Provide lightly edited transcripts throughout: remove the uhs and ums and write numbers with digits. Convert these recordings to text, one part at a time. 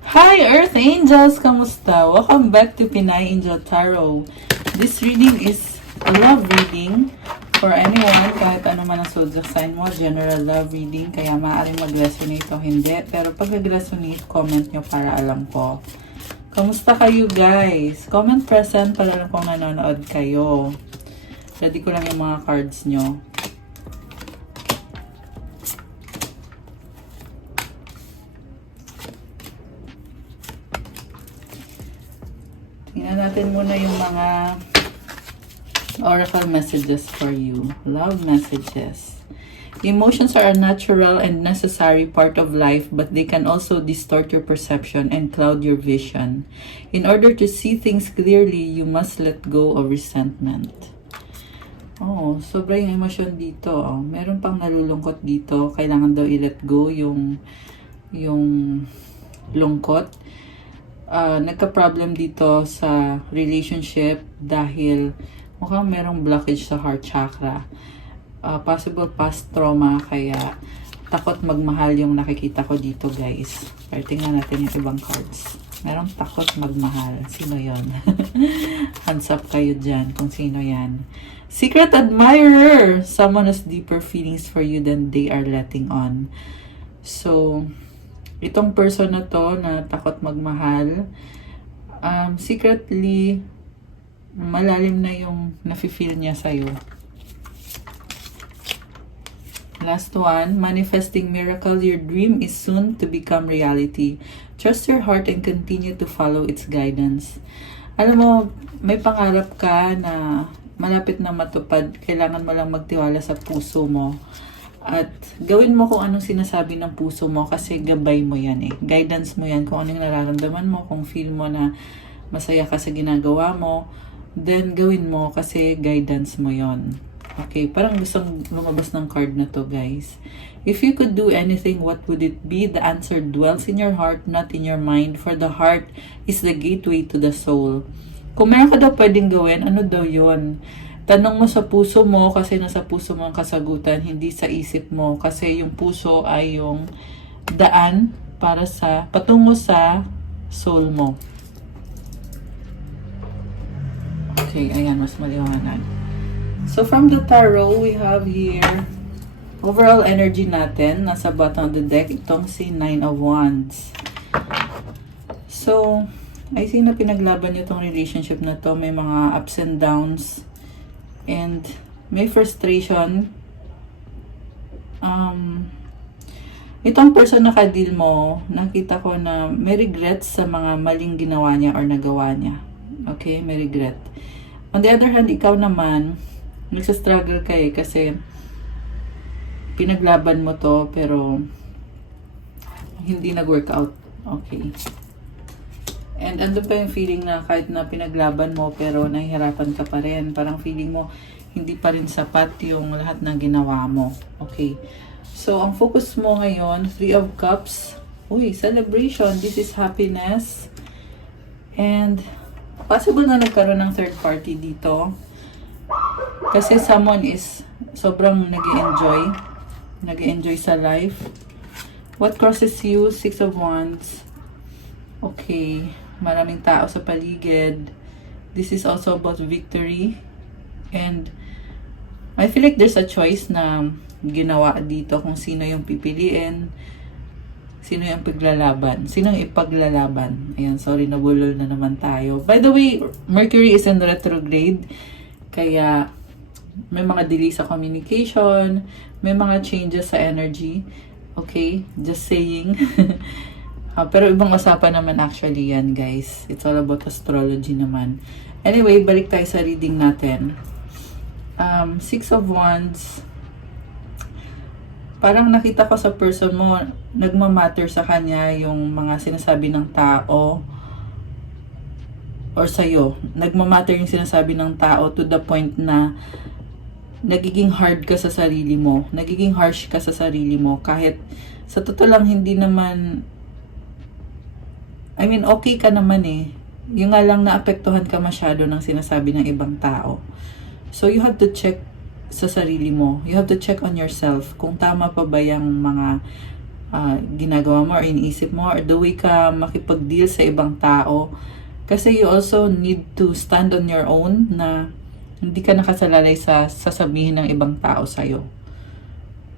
Hi Earth Angels! Kamusta? Welcome back to Pinay Angel Tarot. This reading is a love reading for anyone, kahit ano man ang zodiac sign mo. General love reading, kaya maaaring mag-resonate o hindi. Pero pag nag-resonate, comment nyo para alam ko. Kamusta kayo guys? Comment present para alam kung nanonood kayo. Ready ko lang yung mga cards nyo. Tingnan natin muna yung mga oracle messages for you. Love messages. Emotions are a natural and necessary part of life, but they can also distort your perception and cloud your vision. In order to see things clearly, you must let go of resentment. Oh, sobra yung emosyon dito. Oh. Meron pang nalulungkot dito. Kailangan daw i-let go yung lungkot. Nagka-problem dito sa relationship dahil mukhang merong blockage sa heart chakra. Possible past trauma, kaya takot magmahal yung nakikita ko dito guys. Pero tingnan natin yung ibang cards. Merong takot magmahal. Sino yon? Hands up kayo dyan kung sino yan. Secret admirer! Someone has deeper feelings for you than they are letting on. So, itong person na to na takot magmahal, secretly, malalim na yung nafe-feel niya sa'yo. Last one, manifesting miracle. Your dream is soon to become reality. Trust your heart and continue to follow its guidance. Alam mo, may pangarap ka na malapit na matupad. Kailangan mo lang magtiwala sa puso mo. At gawin mo kung anong sinasabi ng puso mo kasi gabay mo yan eh. Guidance mo yan kung anong nararamdaman mo, kung feel mo na masaya ka sa ginagawa mo, then gawin mo kasi guidance mo yon. Okay, parang gustong lumabas ng card na to guys. If you could do anything, what would it be? The answer dwells in your heart, not in your mind, for the heart is the gateway to the soul. Kung meron ka daw pwedeng gawin, ano daw yon? Tanong mo sa puso mo kasi nasa puso mo ang kasagutan, hindi sa isip mo. Kasi yung puso ay yung daan para sa patungo sa soul mo. Okay, ayan, mas maliwanag. So from the tarot, we have here overall energy natin. Nasa bottom of the deck, itong si Nine of Wands. So, I see na pinaglaban niyo itong relationship na to. May mga ups and downs. And may frustration. Itong person na ka-deal mo, nakita ko na may regrets sa mga maling ginawa niya or nagawa niya. Okay, may regret. On the other hand, ikaw naman, nagsastruggle ka eh kasi pinaglaban mo to pero hindi nag-work out. Okay. And andun pa yung feeling na kahit na pinaglaban mo pero nahihirapan ka pa rin. Parang feeling mo hindi pa rin sapat yung lahat ng ginawa mo. Okay. So, ang focus mo ngayon, Three of Cups. Uy, celebration. This is happiness. And possible na nagkaroon ng third party dito. Kasi someone is sobrang nag-i-enjoy. Nag-i-enjoy sa life. What crosses you? Six of Wands. Okay. Maraming tao sa paligid. This is also about victory. And I feel like there's a choice na ginawa dito kung sino yung pipiliin, sino yung paglalaban, sino yung ipaglalaban. Ayan, sorry, nabulol na naman tayo. By the way, Mercury is in retrograde. Kaya may mga delay sa communication, may mga changes sa energy. Okay? Just saying. Pero ibang usapan naman actually yan, guys. It's all about astrology naman. Anyway, balik tayo sa reading natin. Six of Wands. Parang nakita ko sa person mo, nagmamatter sa kanya yung mga sinasabi ng tao or sa'yo. Nagmamatter yung sinasabi ng tao to the point na nagiging hard ka sa sarili mo. Nagiging harsh ka sa sarili mo. Kahit sa totoo lang hindi naman... I mean, okay ka naman eh. Yung nga lang naapektuhan ka masyado ng sinasabi ng ibang tao. So, you have to check sa sarili mo. You have to check on yourself kung tama pa ba yung mga ginagawa mo or iniisip mo or the way ka makipag-deal sa ibang tao. Kasi you also need to stand on your own na hindi ka nakasalalay sa sasabihin ng ibang tao sa'yo.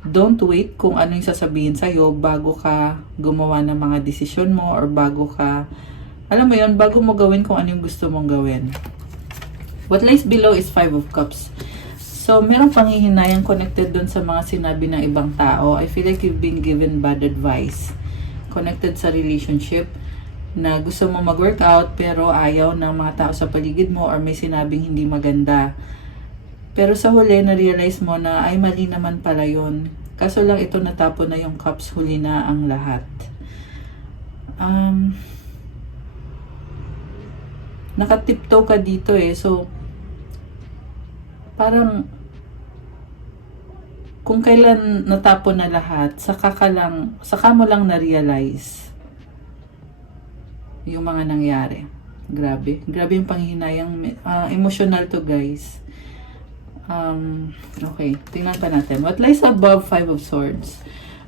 Don't wait kung ano yung sasabihin sa'yo bago ka gumawa ng mga desisyon mo or bago ka, alam mo yun, bago mo gawin kung ano yung gusto mong gawin. What lies below is 5 of Cups. So, merong panghihinayang connected dun sa mga sinabi ng ibang tao. I feel like you've been given bad advice. Connected sa relationship na gusto mo mag-workout pero ayaw ng mga tao sa paligid mo or may sinabing hindi maganda. Pero sa huli, na-realize mo na ay mali naman pala yun. Kaso lang ito natapon na yung cups, huli na ang lahat. Nakatiptoe ka dito eh. So, parang kung kailan natapon na lahat, saka mo lang na-realize yung mga nangyari. Grabe yung panghihinayang, emotional to guys. Okay, tingnan pa natin. What lies above 5 of Swords?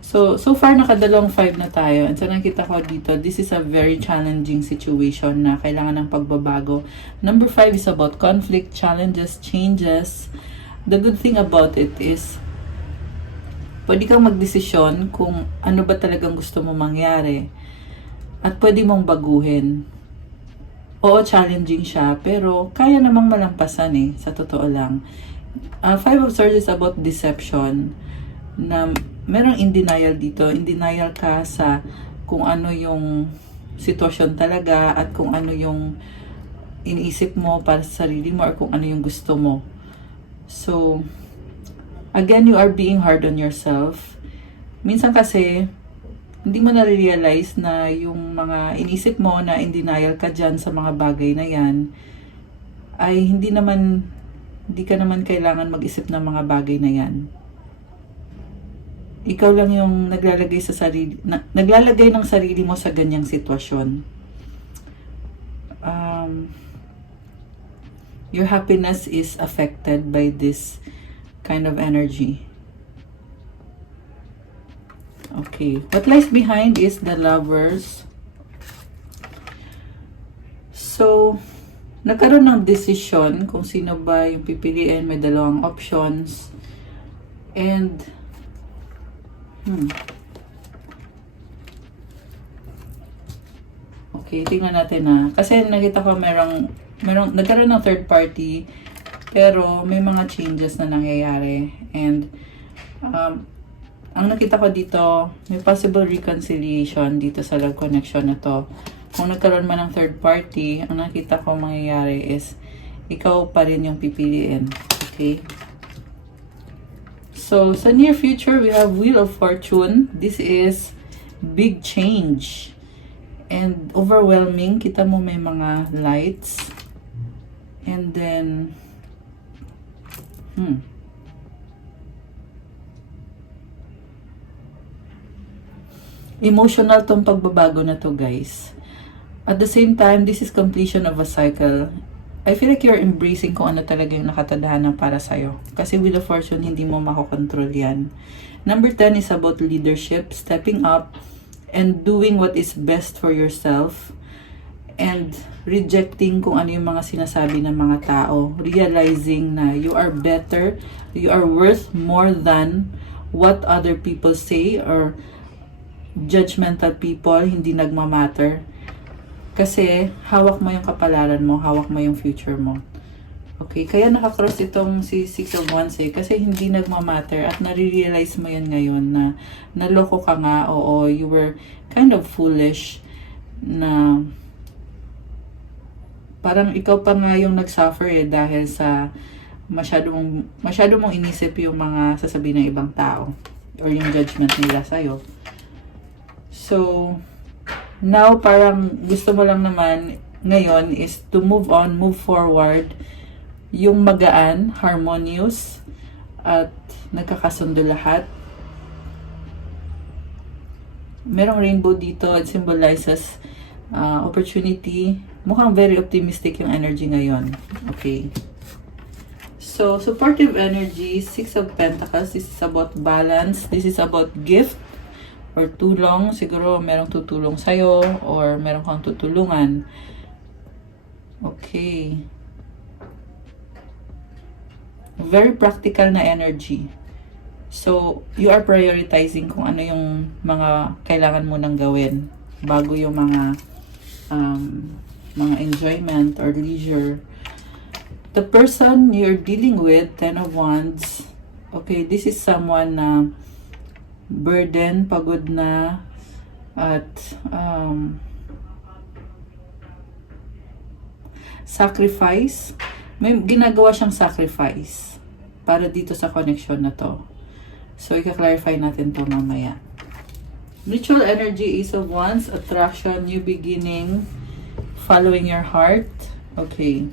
So far nakadalawang 5 na tayo. And so nakita ko dito, this is a very challenging situation na kailangan ng pagbabago. Number 5 is about conflict, challenges, changes. The good thing about it is, pwede kang magdesisyon kung ano ba talagang gusto mo mangyari. At pwede mong baguhin. Oo, challenging siya, pero kaya namang malampasan eh, sa totoo lang. 5 of Swords is about deception, na merong in denial dito. In denial ka sa kung ano yung sitwasyon talaga at kung ano yung iniisip mo para sa sarili mo or kung ano yung gusto mo. So, again, you are being hard on yourself. Minsan kasi, hindi mo na-realize na yung mga inisip mo na in denial ka dyan sa mga bagay na yan, ay hindi ka naman kailangan mag-isip ng mga bagay na yan. Ikaw lang yung naglalagay ng sarili mo sa ganyang sitwasyon. Your happiness is affected by this kind of energy. Okay, what lies behind is the Lovers. So, nagkaroon ng decision kung sino ba yung pipiliin. May dalawang options. And, okay, tingnan natin na. Kasi nakita ko nagkaroon ng third party, pero may mga changes na nangyayari. And, ang nakita ko dito, may possible reconciliation dito sa love connection na to. Kung nagkaroon man ng third party, ang nakita ko mangyayari is, ikaw pa rin yung pipiliin. Okay? So, sa near future, we have Wheel of Fortune. This is big change. And overwhelming. Kita mo may mga lights. And then, emotional tong pagbabago na to, guys. At the same time, this is completion of a cycle. I feel like you're embracing kung ano talaga yung nakatadhana para sa'yo. Kasi Wheel of Fortune, hindi mo makokontrol yan. Number 10 is about leadership, stepping up, and doing what is best for yourself. And rejecting kung ano yung mga sinasabi ng mga tao. Realizing na you are better, you are worth more than what other people say or judgmental people, hindi nagmamatter. Kasi hawak mo yung kapalaran mo, hawak mo yung future mo. Okay, kaya nakakross itong si Six of Wands eh, kasi hindi nagmamatter at nare-realize mo yan ngayon na naloko ka nga, oo, you were kind of foolish na parang ikaw pa nga yung nagsuffer eh dahil sa masyado mong inisip yung mga sasabihin ng ibang tao or yung judgment nila sa'yo. So, now parang gusto mo lang naman ngayon is to move on, move forward, yung magaan, harmonious, at nagkakasundo lahat. Merong rainbow dito, it symbolizes opportunity. Mukhang very optimistic yung energy ngayon. Okay. So, supportive energy, Six of Pentacles, this is about balance, this is about gift, or tulong. Siguro merong tutulong sa'yo or meron kang tutulungan. Okay. Very practical na energy. So, you are prioritizing kung ano yung mga kailangan mo nang gawin bago yung mga enjoyment or leisure. The person you're dealing with, Ten of Wands, okay, this is someone na burden, pagod na, at sacrifice. May ginagawa siyang sacrifice para dito sa connection na to. So, i-clarify natin to mamaya. Mutual energy, Ace of Wands, attraction, new beginning, following your heart. Okay.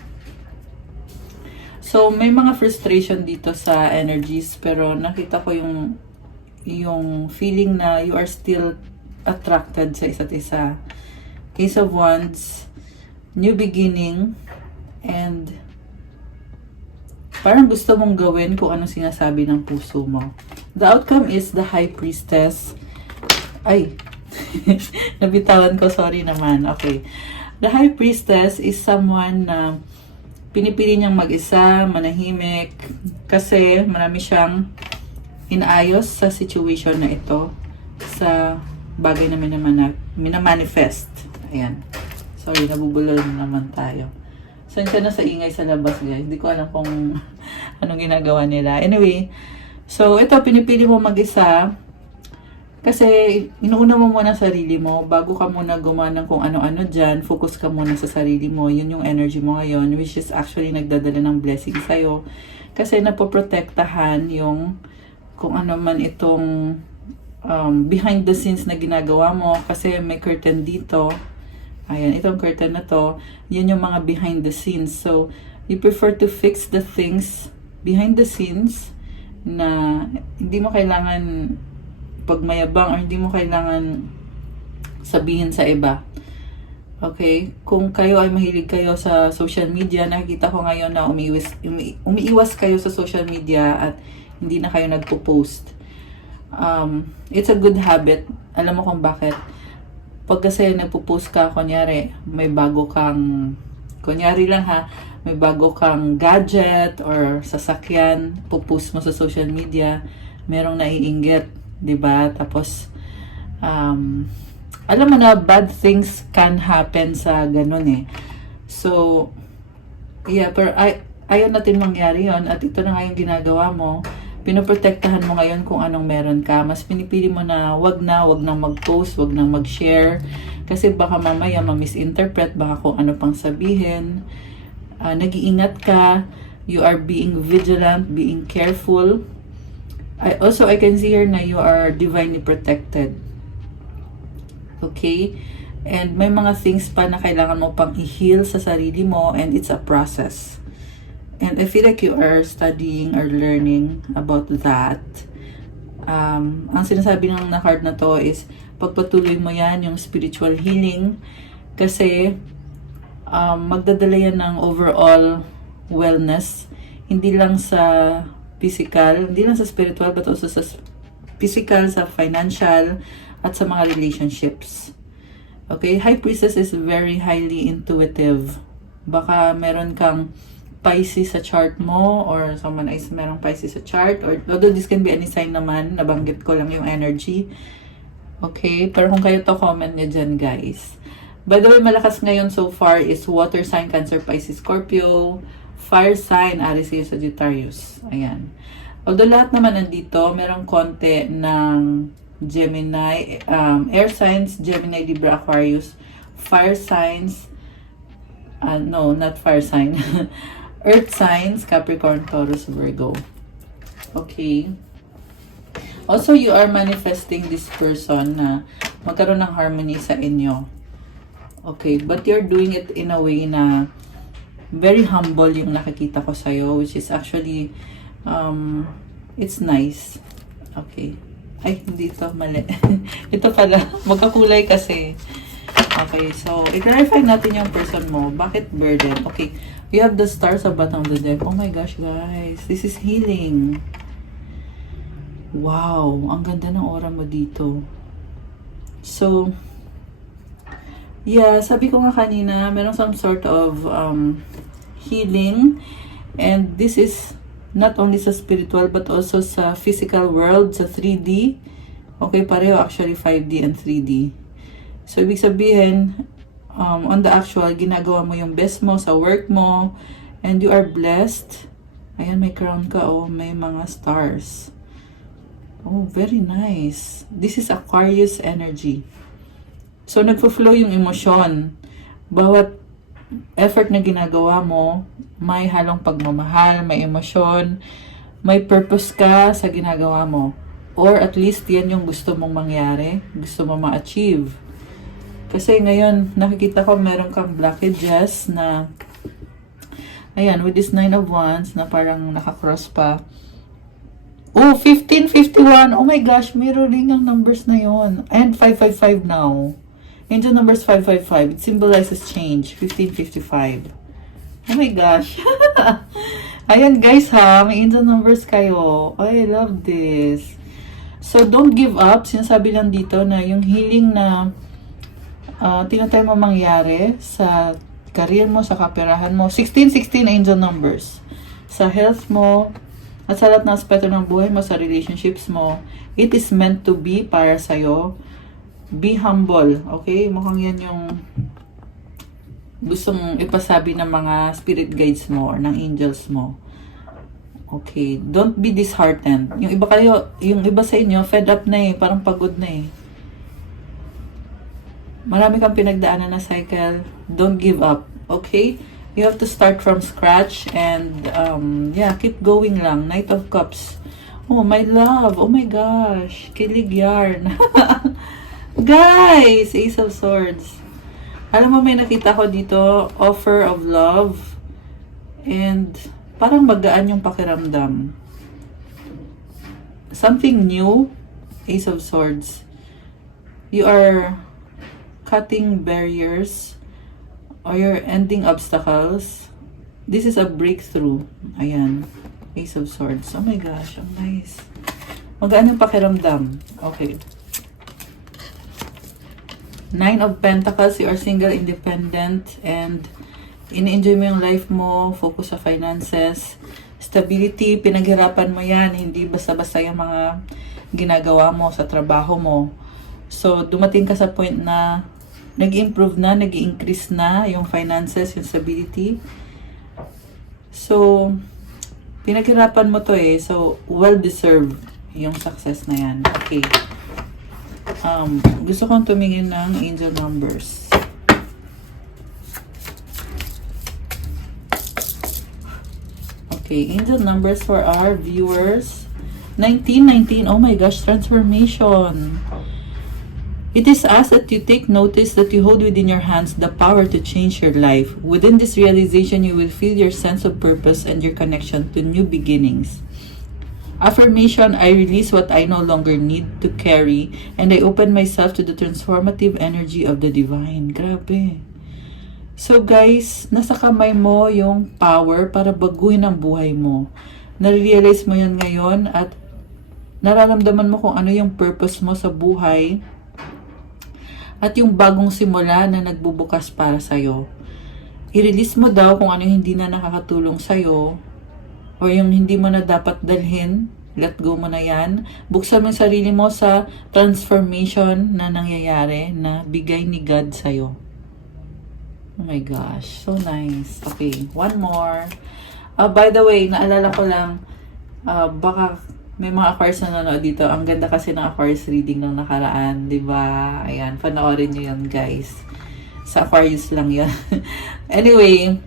So, may mga frustration dito sa energies, pero nakita ko yung feeling na you are still attracted sa isa't isa. Ace of Wands, new beginning, and parang gusto mong gawin kung anong sinasabi ng puso mo. The outcome is the High Priestess. Ay, nabitawan ko, sorry naman. Okay. The High Priestess is someone na pinipili niyang mag-isa, manahimik, kasi marami siyang inaayos sa situation na ito, sa bagay na minamanifest. Ayan. Sorry, nabubulol naman tayo. Saan siya na sa ingay sa labas, guys? Hindi ko alam kung anong ginagawa nila. Anyway, so ito, pinipili mo mag-isa kasi inuuna mo muna sarili mo bago ka muna gumawa ng kung ano-ano dyan. Focus ka muna sa sarili mo. Yun yung energy mo ngayon, which is actually nagdadala ng blessing sa'yo. Kasi napoprotektahan yung kung ano man itong behind the scenes na ginagawa mo. Kasi may curtain dito. Ayan, itong curtain na to, yun yung mga behind the scenes. So, you prefer to fix the things behind the scenes na hindi mo kailangan pagmayabang or hindi mo kailangan sabihin sa iba. Okay? Kung kayo ay mahilig kayo sa social media, nakikita ko ngayon na umiiwas kayo sa social media at hindi na kayo nagpo-post. It's a good habit. Alam mo kung bakit? Pag kasi nagpo-post ka, kunyari, may bago kang, kunyari lang ha, may bago kang gadget or sasakyan, po-post mo sa social media, merong naiinggit, 'di ba? Tapos, alam mo na, bad things can happen sa ganun eh. So, yeah, pero ayaw natin mangyari yon at ito na nga yung ginagawa mo. Pinoprotektahan mo ngayon kung anong meron ka. Mas pinipili mo na wag nang mag-post, wag nang mag-share. Kasi baka mamaya ma-misinterpret, baka kung ano pang sabihin. Nag-iingat ka. You are being vigilant, being careful. I can see here na you are divinely protected. Okay? And may mga things pa na kailangan mo pang i-heal sa sarili mo, and it's a process. And I feel like you are studying or learning about that. Ang sinasabi ng card na to is, pagpatuloy mo yan, yung spiritual healing. Kasi, magdadala yan ng overall wellness. Hindi lang sa physical, hindi lang sa spiritual, but also sa physical, sa financial, at sa mga relationships. Okay? High Priestess is very highly intuitive. Baka meron kang Pisces sa chart mo, or someone is merong Pisces sa chart, or although this can be any sign naman, nabanggit ko lang yung energy. Okay? Pero kung kayo to, comment nyo dyan, guys. By the way, malakas ngayon so far is water sign, Cancer, Pisces, Scorpio, fire sign, Aries, Sagittarius. Ayan. Although lahat naman nandito, merong konti ng Gemini, air signs, Gemini, Libra, Aquarius, fire signs, no, not fire sign, earth signs, Capricorn, Taurus, Virgo. Okay. Also, you are manifesting this person na magkaroon ng harmony sa inyo. Okay, but you're doing it in a way na very humble yung nakikita ko sa'yo, which is actually, it's nice. Okay. Ay, hindi ito, mali. Ito pala, magkakulay kasi. Okay, so, i-clarify natin yung person mo. Bakit burden? Okay, we have the Star sa bottom of the deck. Oh my gosh, guys. This is healing. Wow, ang ganda ng aura mo dito. So, yeah, sabi ko nga kanina, meron some sort of healing. And this is not only sa spiritual but also sa physical world, sa 3D. Okay, pareho actually 5D and 3D. So, ibig sabihin, on the actual, ginagawa mo yung best mo sa work mo, and you are blessed. Ayan, may crown ka, oh, may mga stars. Oh, very nice. This is Aquarius energy. So, nagpo-flow yung emosyon. Bawat effort na ginagawa mo, may halong pagmamahal, may emosyon, may purpose ka sa ginagawa mo. Or at least yan yung gusto mong mangyari, gusto mong ma-achieve. Kasi ngayon, nakikita ko meron kang blockages na, ayan, with this 9 of Wands na parang nakakross pa. Oh, 1551. Oh my gosh, mirroring ang numbers na yon. And 555 now. Angel numbers 555. It symbolizes change. 1555. Oh my gosh. Ayan guys ha, may angel numbers kayo. I love this. So, don't give up. Sinasabi lang dito na yung healing na tinatry mo mangyari sa career mo, sa kaperahan mo. 1616 angel numbers. Sa health mo, at sa lahat ng aspeto ng buhay mo, sa relationships mo, it is meant to be para sa'yo. Be humble, okay? Mukhang yan yung gustong ipasabi ng mga spirit guides mo or ng angels mo. Okay, don't be disheartened. Yung iba sa inyo, fed up na eh, parang pagod na eh. Marami kang pinagdaanan na cycle. Don't give up, okay? You have to start from scratch and yeah, keep going lang. Knight of Cups. Oh, my love. Oh my gosh. Kilig yarn. Guys, Ace of Swords. Alam mo, may nakita ko dito, offer of love. And parang magaan yung pakiramdam. Something new, Ace of Swords. You are cutting barriers or you're ending obstacles. This is a breakthrough. Ayan. Ace of Swords. Oh my gosh, ang nice. Magaan yung pakiramdam. Okay. 9 of Pentacles, you are single, independent, and in-enjoy mo yung life mo, focus sa finances, stability, pinaghirapan mo yan, hindi basta-basta yung mga ginagawa mo sa trabaho mo. So, dumating ka sa point na nag-improve na, nag-increase na yung finances, yung stability. So, pinaghirapan mo to eh. So, well-deserved yung success na yan. Okay. Gusto kong tumingin ng angel numbers. Okay, angel numbers for our viewers. 1919. Oh my gosh, transformation. It is asked that you take notice that you hold within your hands the power to change your life. Within this realization, you will feel your sense of purpose and your connection to new beginnings. Affirmation, I release what I no longer need to carry and I open myself to the transformative energy of the divine. Grabe. So guys, nasa kamay mo yung power para baguhin ang buhay mo. Nare-realize mo yan ngayon at nararamdaman mo kung ano yung purpose mo sa buhay at yung bagong simula na nagbubukas para sa'yo. I-release mo daw kung ano yung hindi na nakakatulong sa'yo o yung hindi mo na dapat dalhin. Let go mo na yan. Buksan mo yung sarili mo sa transformation na nangyayari na bigay ni God sa'yo. Oh my gosh, so nice. Okay, one more. By the way, naalala ko lang, baka may mga Aquarius na nanonood dito. Ang ganda kasi ng Aquarius reading ng nakaraan, di ba? Ayan, panoorin nyo yun, guys. Sa Aquarius lang yun. Anyway,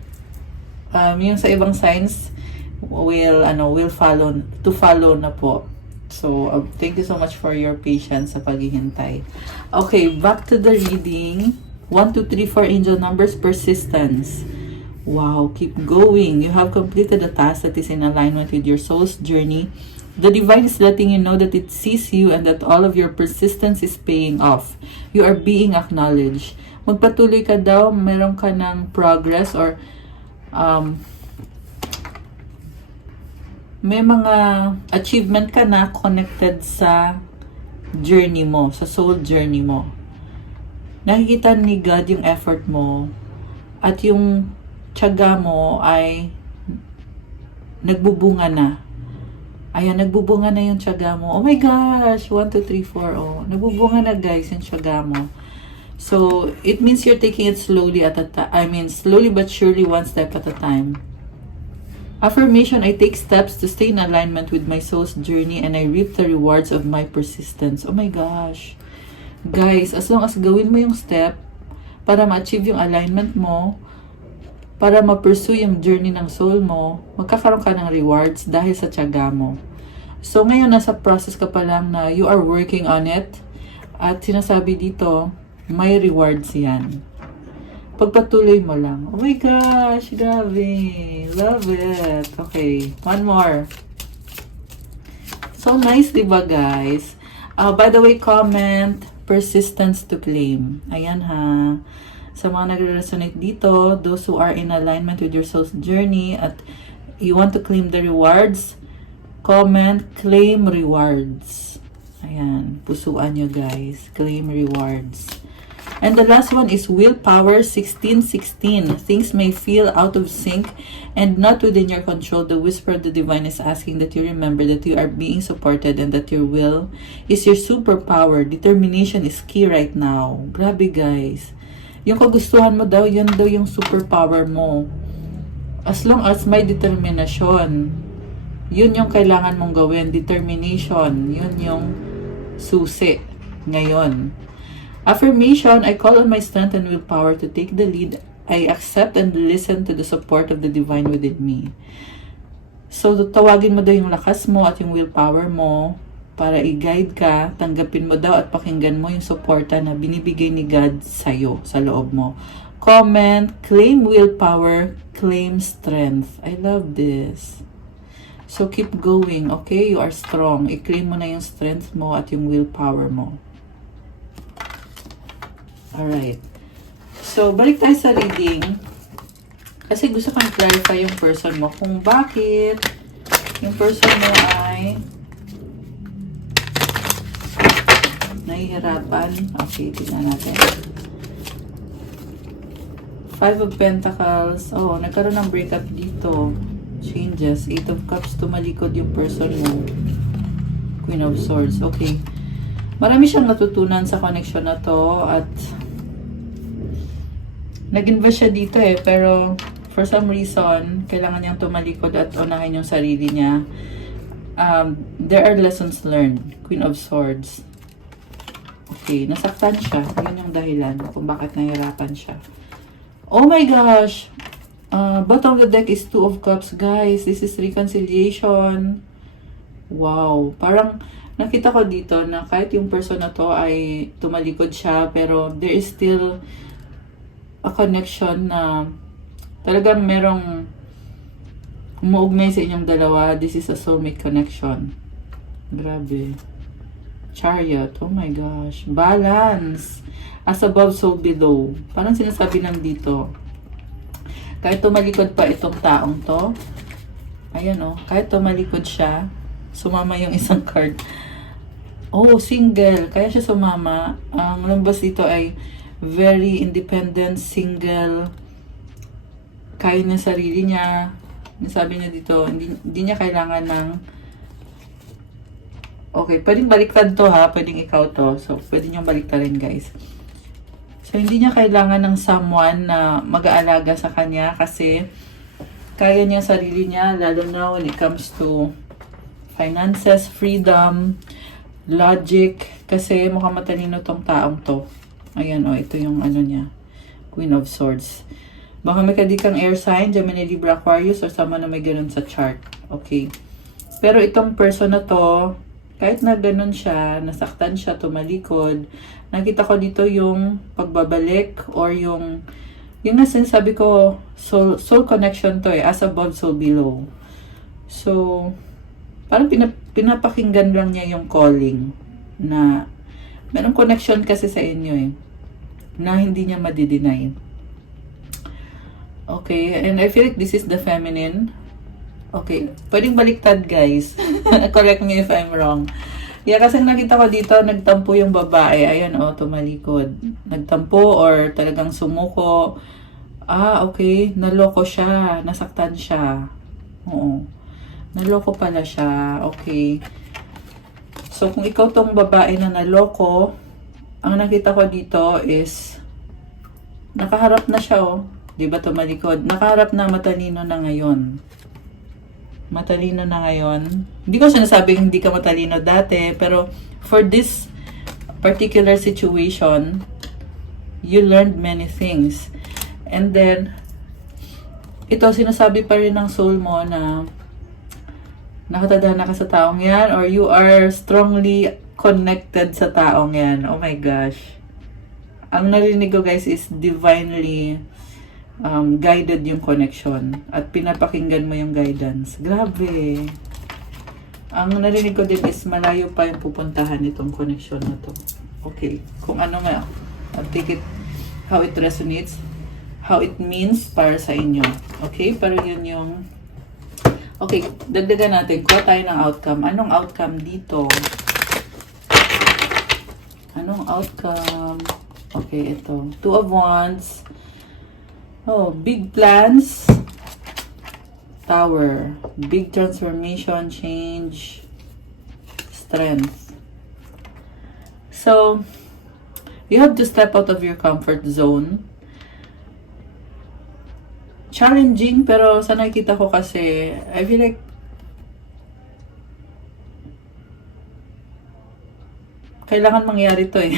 yung sa ibang signs, will follow na po. So, thank you so much for your patience sa paghihintay. Okay, back to the reading. 1, 2, 3, 4 angel numbers, persistence. Wow, keep going. You have completed a task that is in alignment with your soul's journey. The divine is letting you know that it sees you and that all of your persistence is paying off. You are being acknowledged. Magpatuloy ka daw, meron ka ng progress or may mga achievement ka na connected sa journey mo, sa soul journey mo. nakikita ni God yung effort mo at yung tiyaga mo ay nagbubunga na. Ayan, nagbubunga na yung tiyaga mo. Oh my gosh! 1, 2, 3, 4. Oh, nagbubunga na guys yung tiyaga mo. So, it means you're taking it slowly at a time. I mean, slowly but surely, one step at a time. Affirmation, I take steps to stay in alignment with my soul's journey and I reap the rewards of my persistence. Oh my gosh. Guys, as long as gawin mo yung step para ma-achieve yung alignment mo, para ma-pursue yung journey ng soul mo, magkakaroon ka ng rewards dahil sa tiyaga mo. So, ngayon, nasa process ka pa lang na you are working on it. At sinasabi dito, may rewards yan. Pagpatuloy mo lang. Oh my gosh, grabe. Love it. Okay, one more. So nice, diba guys? By the way, comment, persistence to claim. Ayan ha. Sa mga nagre-resonate dito, those who are in alignment with your soul's journey at you want to claim the rewards, comment, claim rewards. Ayan, pusuan nyo guys. Claim rewards. And the last one is willpower 16:16. Things may feel out of sync and not within your control. The whisper of the divine is asking that you remember that you are being supported and that your will is your superpower. Determination is key right now. Grabe guys. Yung kagustuhan mo daw, yun daw yung superpower mo. As long as may determinasyon, yun yung kailangan mong gawin. Determination, yun yung susi ngayon. Affirmation, I call on my strength and willpower to take the lead. I accept and listen to the support of the divine within me. So, tawagin mo daw yung lakas mo at yung willpower mo para i-guide ka, tanggapin mo daw at pakinggan mo yung suporta na binibigay ni God sa'yo, sa loob mo. Comment, claim willpower, claim strength. I love this. So, keep going, okay? You are strong. I-claim mo na yung strength mo at yung willpower mo. Alright. So, balik tayo sa reading. Kasi gusto kong clarify yung person mo kung bakit yung person mo ay nahihirapan. Okay, tignan natin. 5 of Pentacles. Oh, nagkaroon ng breakup dito. Changes. 8 of Cups. Tumalikod yung person mo. Queen of Swords. Okay. Marami siyang natutunan sa connection na to at nag-invest siya dito pero for some reason, kailangan niyang tumalikod at unahin yung sarili niya. There are lessons learned. Queen of Swords. Okay, nasaktan siya. Yun yung dahilan kung bakit nahirapan siya. Oh my gosh! Bottom of the deck is 2 of Cups. Guys, this is reconciliation. Wow. Parang nakita ko dito na kahit yung person na to ay tumalikod siya, pero there is still a connection na talagang merong umuugnay sa inyong dalawa. This is a soulmate connection. Grabe. Chariot. Oh my gosh. Balance. As above, so below. Parang sinasabi lang dito. Kahit tumalikod pa itong taong to. Ayan o. Kahit tumalikod siya, sumama yung isang card. Oh, single. Kaya siya sumama. Ang lambas dito ay very independent, single, kaya niya sarili niya. Sabi niya dito, hindi niya kailangan ng okay, pwedeng baliktad to ha, pwedeng ikaw to. So, pwede niyong baliktarin guys. So, hindi niya kailangan ng someone na mag-aalaga sa kanya kasi kaya niya sarili niya, lalo na when it comes to finances, freedom, logic, kasi mukhang matalino tong taong to. Ayan o, ito yung ano niya. Queen of Swords. Baka may kadikang air sign, Gemini, Libra, Aquarius, or sama na may ganun sa chart. Okay. Pero itong person na to, kahit na ganun siya, nasaktan siya, tumalikod, nakita ko dito yung pagbabalik or yung nga sinasabi ko, soul connection to as above, so below. So, parang pinapakinggan lang niya yung calling na merong connection kasi sa inyo na hindi niya madi-deny. Okay, and I feel like this is the feminine. Okay, pwedeng baliktad guys. Correct me if I'm wrong. Yeah, kasi nakita ko dito, nagtampo yung babae. Ayan, oh, tumalikod. Nagtampo or talagang sumuko. Ah, okay. Naloko siya. Nasaktan siya. Oo. Naloko pala siya. Okay. So, kung ikaw tong babae na naloko, ang nakita ko dito is, nakaharap na siya, oh. Diba tumalikod? Nakaharap na, matalino na ngayon. Matalino na ngayon. Hindi ko sinasabing hindi ka matalino dati, pero for this particular situation, you learned many things. And then, ito, sinasabi pa rin ng soul mo na nakatadhana ka sa taong yan or you are strongly connected sa taong yan. Oh my gosh. Ang narinig ko guys is divinely guided yung connection at pinapakinggan mo yung guidance. Grabe. Ang narinig ko din is malayo pa yung pupuntahan itong connection na to. Okay. Kung ano nga, I'll take it how it resonates, how it means para sa inyo. Okay? Pero yun yung okay, dagdagan natin. Kuha tayo ng outcome. Anong outcome dito? Anong outcome? Okay, ito. Two of Wands. Oh, big plans. Tower. Big transformation, change, strength. So, you have to step out of your comfort zone. Challenging, pero sa nakikita ko kasi, I feel like kailangan mangyari to eh.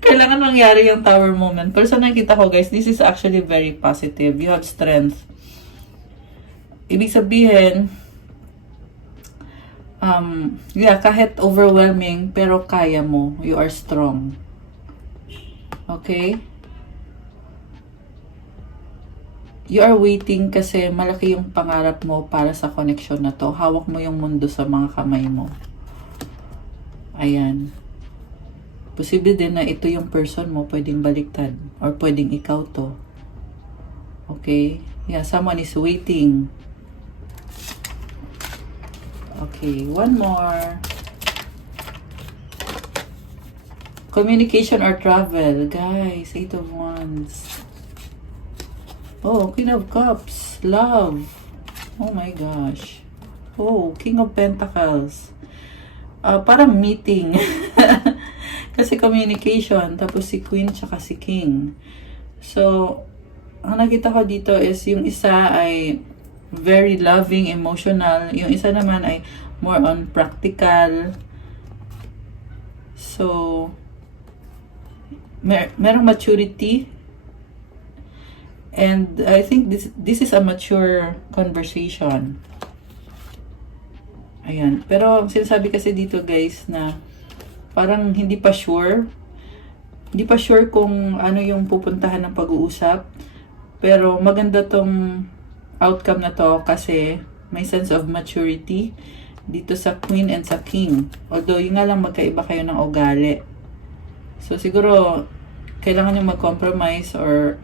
Kailangan mangyari yung tower moment. Pero sa nakikita ko guys, this is actually very positive. You have strength. Ibig sabihin, yeah, kahit overwhelming, pero kaya mo. You are strong. Okay? You are waiting kasi malaki yung pangarap mo para sa connection na to. Hawak mo yung mundo sa mga kamay mo. Ayan. Posible din na ito yung person mo, pwedeng baliktad. Or pwedeng ikaw to. Okay? Yeah, someone is waiting. Okay, one more. Communication or travel. Guys, 8 of Wands. Oh, Queen of Cups. Love. Oh my gosh. Oh, King of Pentacles. Parang meeting. Kasi communication. Tapos si Queen tsaka si King. So, ang nakita ko dito is yung isa ay very loving, emotional. Yung isa naman ay more on practical. So, merong maturity. And I think this is a mature conversation. Ayan. Pero sinasabi kasi dito guys na parang hindi pa sure. Hindi pa sure kung ano yung pupuntahan ng pag-uusap. Pero maganda tong outcome na to kasi may sense of maturity dito sa Queen and sa King. Although yun nga lang magkaiba kayo ng ugali. So siguro kailangan nyo mag-compromise or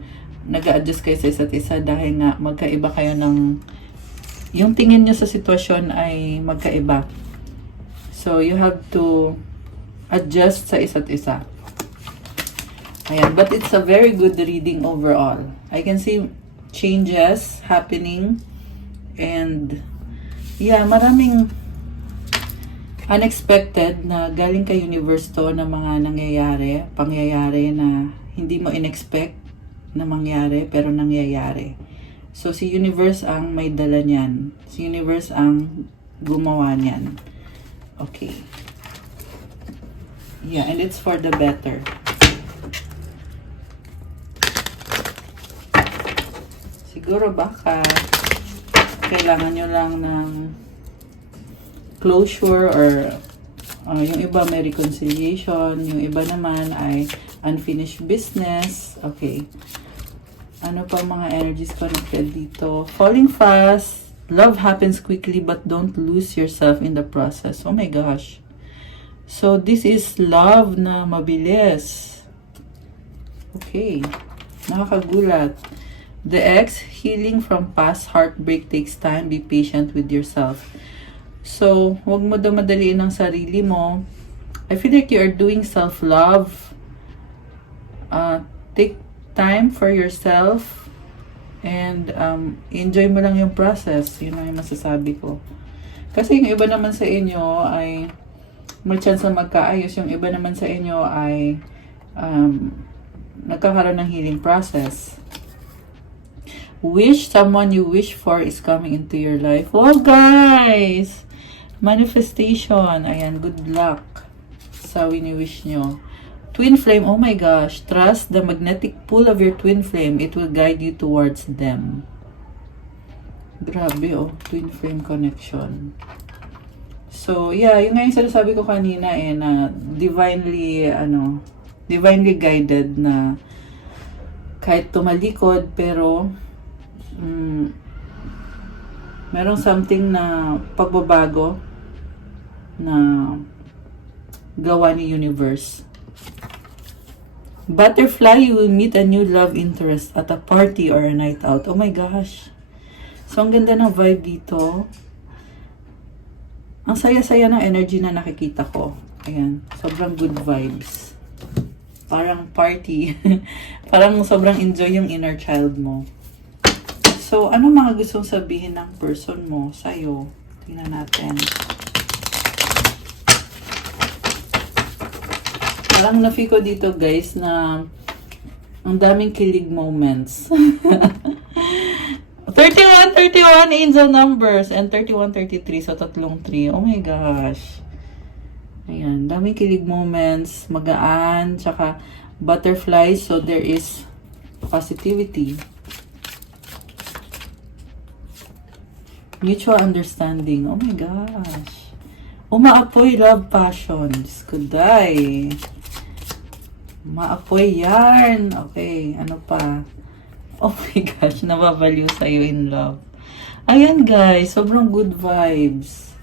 nag-a-adjust kayo sa isa't isa dahil nga magkaiba kayo ng yung tingin nyo sa sitwasyon ay magkaiba. So you have to adjust sa isa't isa. Ayan, but it's a very good reading overall. I can see changes happening and yeah, maraming unexpected na galing kay universe to na mga pangyayari na hindi mo in-expect na mangyari pero nangyayari. So si universe ang may dala niyan. Si universe ang gumawa niyan. Okay. Yeah, and it's for the better. Siguro baka kailangan nyo lang ng closure or yung iba may reconciliation, yung iba naman ay unfinished business. Okay. Ano pa mga energies connected dito? Falling fast. Love happens quickly but don't lose yourself in the process. Oh my gosh. So this is love na mabilis. Okay. Nakakagulat. The ex, healing from past heartbreak takes time. Be patient with yourself. So, huwag mo daw madaliin ang sarili mo. I feel like you are doing self-love. Take time for yourself and enjoy mo lang yung process. Yun ang yung masasabi ko. Kasi yung iba naman sa inyo ay may chance na magkaayos. Yung iba naman sa inyo ay nagkakaroon ng healing process. Someone you wish for is coming into your life. Oh, guys! Manifestation. Ayan, good luck sa wini-wish nyo. Twin flame, oh my gosh. Trust the magnetic pull of your twin flame. It will guide you towards them. Grabe, oh. Twin flame connection. So, yeah, yun nga yung sinasabi ko kanina na divinely guided na kahit tumalikod, pero merong something na pagbabago na gawa ni universe. Butterfly, you will meet a new love interest at a party or a night out. Oh my gosh. So, ang ganda ng vibe dito. Ang saya-saya ng energy na nakikita ko. Ayan. Sobrang good vibes. Parang party. Parang sobrang enjoy yung inner child mo. So, ano mga gustong sabihin ng person mo sa'yo? Tingnan natin. Parang na-feel ko dito, guys, na ang daming kilig moments. 31 angel numbers and 31-33. So, tatlong 3. Oh my gosh. Ayan. Daming kilig moments. Magaan. Tsaka butterflies. So, there is positivity. Mutual understanding. Oh my gosh. Umaapoy love passion. Diyos ko, day. Umaapoy yarn. Okay. Ano pa? Oh my gosh. Nababaliw sa'yo in love. Ayan, guys. Sobrang good vibes.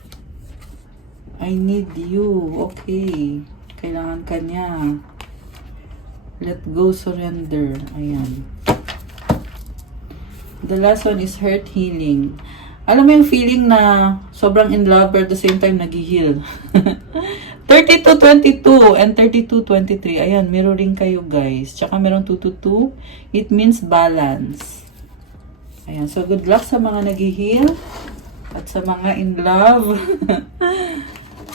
I need you. Okay. Kailangan ka niya. Let go, surrender. Ayan. The last one is hurt healing. Alam mo yung feeling na sobrang in love but at the same time nag-heal. 32-22 and 32-23. Ayan, mirroring kayo, guys. Tsaka meron 2-2. It means balance. Ayan, so good luck sa mga nag-heal at sa mga in love.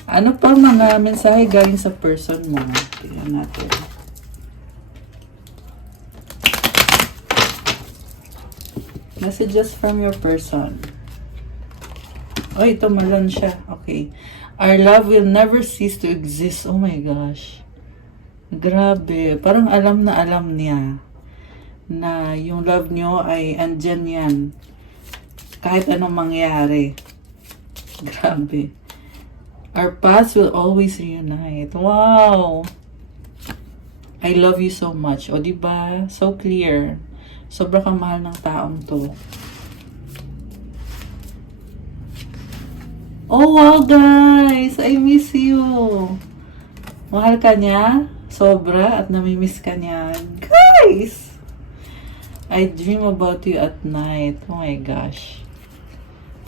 Ano pa mga mensahe galing sa person mo? Tingnan natin. Messages from your person. Oh, ito malan siya. Okay. Our love will never cease to exist. Oh my gosh. Grabe. Parang alam niya na yung love nyo ay andyan yan. Kahit anong mangyari. Grabe. Our paths will always reunite. Wow. I love you so much. O, diba? So clear. Sobra kang mahal ng taong to. Oh, wow, guys! I miss you! Mahal ka niya? Sobra? At namimiss ka niya? Guys! I dream about you at night. Oh my gosh.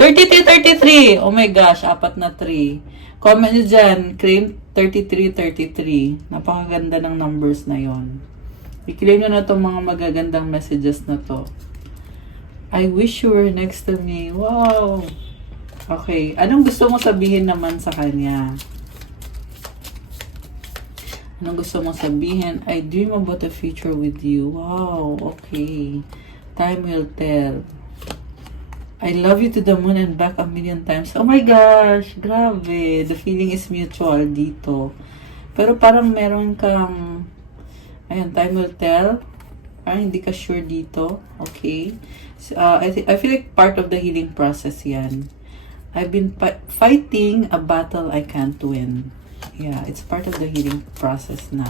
33! Oh my gosh, 4 na 3. Comment nyo dyan, claim 33. Napakaganda ng numbers na yon. I-claim nyo na itong mga magagandang messages na to. I wish you were next to me. Wow! Okay. Anong gusto mo sabihin naman sa kanya? Anong gusto mo sabihin? I dream about the future with you. Wow. Okay. Time will tell. I love you to the moon and back 1,000,000 times. Oh my gosh. Grabe. The feeling is mutual dito. Pero parang meron kang... Ayan, time will tell. Parang hindi ka sure dito. Okay. So, I feel like part of the healing process yan. I've been fighting a battle I can't win. Yeah, it's part of the healing process na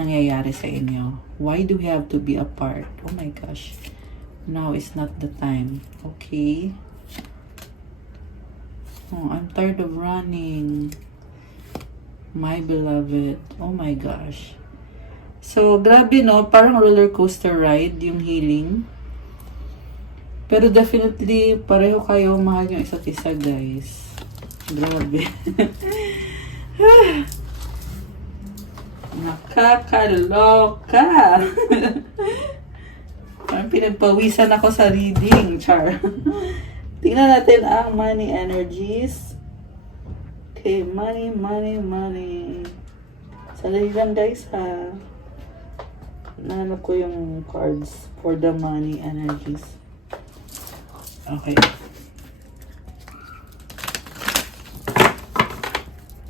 nangyayari sa inyo. Why do we have to be apart? Oh my gosh. Now is not the time. Okay. Oh, I'm tired of running. My beloved. Oh my gosh. So, grabe no. Parang roller coaster ride yung healing. Pero definitely, pareho kayo mahal yung isa't isa, guys. Grabe. Nakakaloka. Parang pinagpawisan ako sa reading, char. Tingnan natin ang money energies. Okay, money, money, money. Sandali lang guys ha. Nahanap ko yung cards for the money energies. Okay.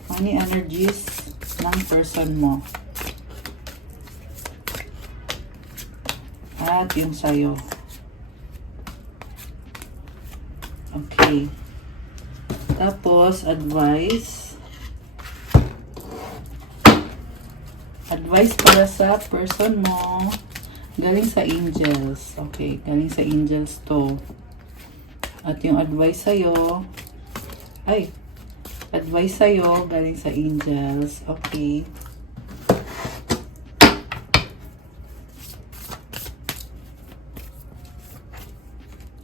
Money energies ng person mo. At yung sa'yo. Okay. Tapos, advice. Advice para sa person mo. Galing sa angels. Okay, galing sa angels to. At yung advice sa'yo. Ay, advice sa'yo galing sa angels. Okay.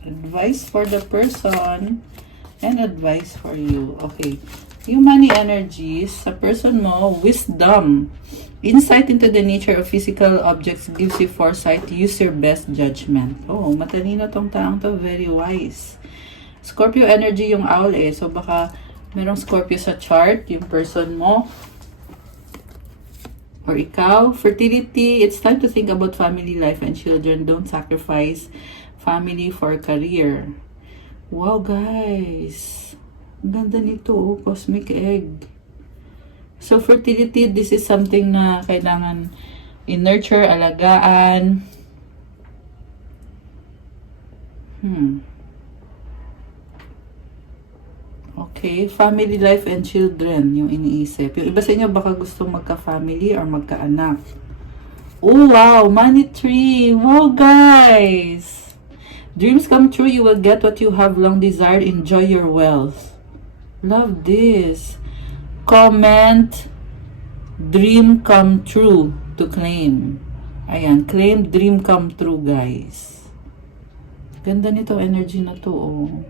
Advice for the person and advice for you. Okay. Yung money energies sa person mo, wisdom. Insight into the nature of physical objects gives you foresight. Use your best judgment. Oh, matalino tong taong to. Very wise. Scorpio energy yung owl eh. So baka merong Scorpio sa chart, yung person mo. Or ikaw. Fertility. It's time to think about family life and children. Don't sacrifice family for career. Wow, guys. Ang ganda nito, oh, cosmic egg. So, fertility, this is something na kailangan i-nurture, alagaan. Okay, family life and children, yung iniisip. Yung iba sa inyo baka gusto magka-family or magka-anak. Oh, wow, money tree. Wow, guys. Dreams come true, you will get what you have long desired. Enjoy your wealth. Love this. Comment, dream come true to claim. Ayan, claim dream come true, guys. Ganda nito energy na to, oh.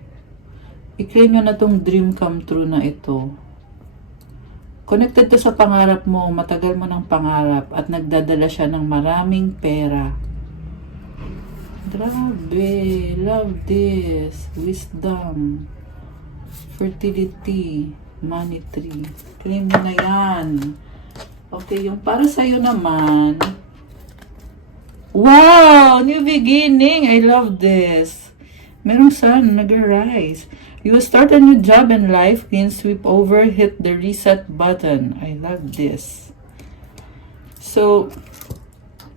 I-claim nyo na tong dream come true na ito. Connected to sa pangarap mo, matagal mo ng pangarap at nagdadala siya ng maraming pera. Grabe, love this. Wisdom, fertility, money tree. Claim mo na yan. Okay, yung para sa'yo naman. Wow, new beginning. I love this. Merong sun, nag-rise. You will start a new job in life. Clean sweep over, hit the reset button. I love this. So,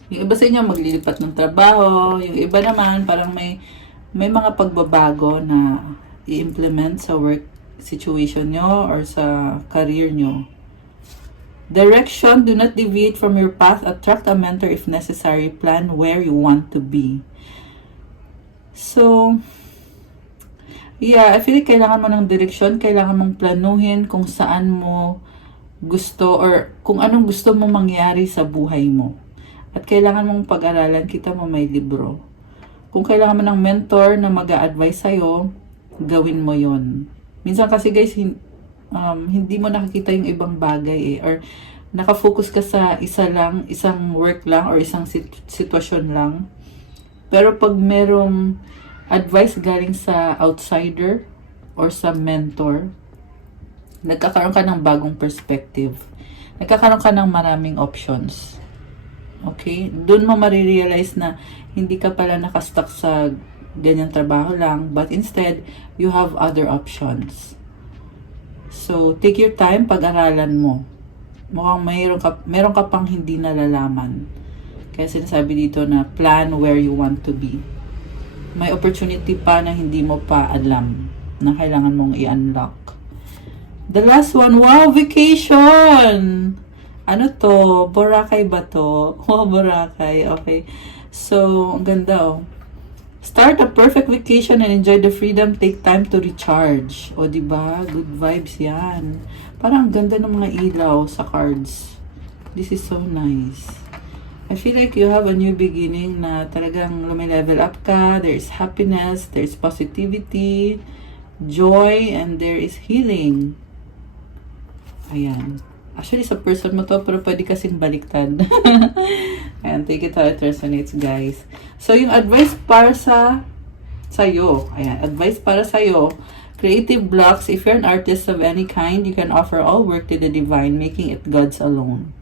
yung iba sa inyo maglilipat ng trabaho, yung iba naman parang may mga pagbabago na i-implement sa work situation nyo or sa career nyo. Direction, do not deviate from your path, attract a mentor if necessary, plan where you want to be. So, yeah, I feel like kailangan mo ng direksyon, kailangan mong planuhin kung saan mo gusto or kung anong gusto mo mangyari sa buhay mo. At kailangan mong pag-aralan, kita mo may libro. Kung kailangan mo ng mentor na mag-a-advise sa'yo, gawin mo yon. Minsan kasi guys, hindi mo nakikita yung ibang bagay eh. Or nakafocus ka sa isang work lang or isang sitwasyon lang. Pero pag merong advice galing sa outsider or sa mentor, nagkakaroon ka ng bagong perspective. Nagkakaroon ka ng maraming options. Okay? Doon mo marirealize na hindi ka pala nakastuck sa ganyang trabaho lang, but instead, you have other options. So, take your time, pag-aralan mo. Mukhang meron ka pang hindi nalalaman. Kaya sinasabi dito na plan where you want to be. May opportunity pa na hindi mo pa alam na kailangan mong i-unlock. The last one, wow, vacation! Ano to? Boracay ba to? Oh, Boracay. Okay. So, ang ganda oh. Start a perfect vacation and enjoy the freedom. Take time to recharge. O, diba? Good vibes yan. Parang ang ganda ng mga ilaw sa cards. This is so nice. I feel like you have a new beginning na talagang lumilevel up ka. There's happiness. There's positivity. joy, and there is healing. Ayan. Actually, sa person mo to, pero pwede kasing baliktad. Ayan, take it how it resonates, guys. So, yung advice para sa'yo. Ayan, advice para sa'yo. Creative blocks. If you're an artist of any kind, you can offer all work to the divine, making it God's alone.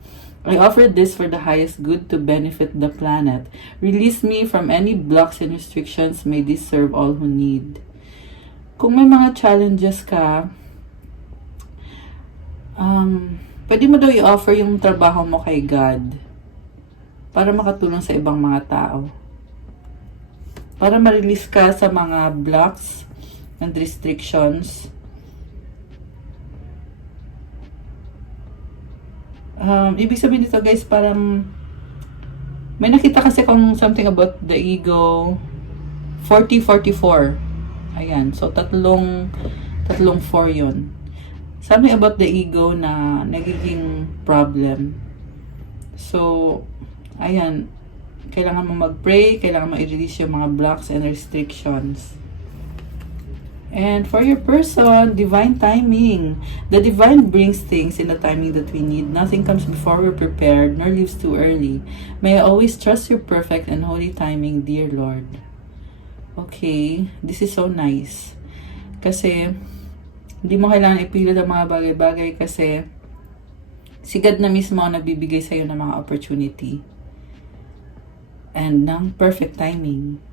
I offer this for the highest good to benefit the planet. Release me from any blocks and restrictions. May this serve all who need. Kung may mga challenges ka, pwede mo daw i-offer yung trabaho mo kay God para makatulong sa ibang mga tao. Para ma-release ka sa mga blocks and restrictions. Ibig sabihin dito, guys, parang may nakita kasi kung something about the ego. 40-44. Ayan. So, tatlong 4 yun. Something about the ego na nagiging problem. So, ayan. Kailangan mo mag-pray. Kailangan mo i-release yung mga blocks and restrictions. And for your person, divine timing. The divine brings things in the timing that we need. Nothing comes before we're prepared, nor leaves too early. May I always trust your perfect and holy timing, dear Lord. Okay, this is so nice. Kasi, hindi mo kailangan ipilit ang mga bagay-bagay kasi si God na mismo ang nagbibigay sa'yo ng mga opportunity. And ng perfect timing.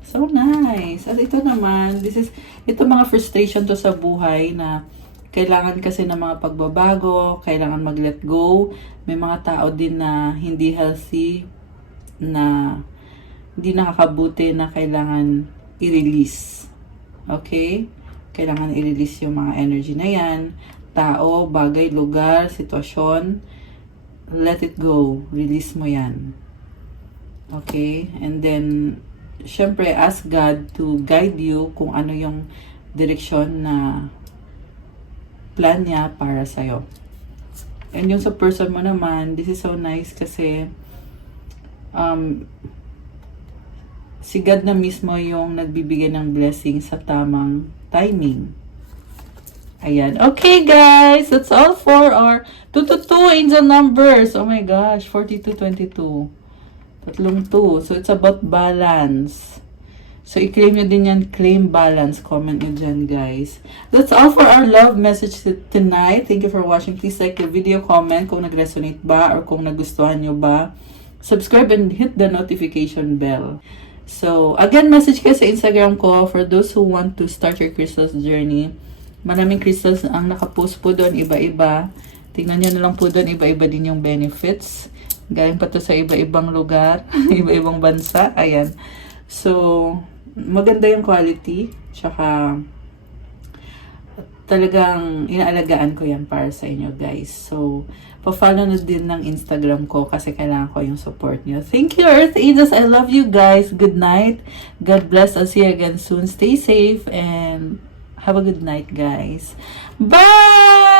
So nice. At ito naman, ito mga frustration to sa buhay na kailangan kasi ng mga pagbabago, kailangan mag-let go. May mga tao din na hindi healthy, na hindi nakakabuti, na kailangan i-release. Okay? Kailangan i-release yung mga energy na yan. Tao, bagay, lugar, sitwasyon. Let it go. Release mo yan. Okay? And then, syempre, ask God to guide you kung ano yung direksyon na plan niya para sa'yo. And yung sa person mo naman, this is so nice kasi si God na mismo yung nagbibigay ng blessing sa tamang timing. Ayan. Okay, guys. That's all for our 222 angel numbers. Oh my gosh. 4222. Tatlong 2. So, it's about balance. So, i-claim nyo din yan. Claim balance. Comment nyo dyan, guys. That's all for our love message tonight. Thank you for watching. Please like the video, comment kung nag-resonate ba or kung nagustuhan nyo ba. Subscribe and hit the notification bell. So, again, message kayo sa Instagram ko for those who want to start your crystals journey. Maraming crystals ang nakapost po doon, iba-iba. Tingnan nyo na lang po doon, iba-iba din yung benefits. Galing pa to sa iba-ibang lugar, iba-ibang bansa. Ayan. So, maganda yung quality. Tsaka, talagang inaalagaan ko yan para sa inyo, guys. So, pa-follow na din ng Instagram ko kasi kailangan ko yung support niyo. Thank you, Earth Angels. I love you, guys. Good night. God bless. I'll see you again soon. Stay safe and have a good night, guys. Bye!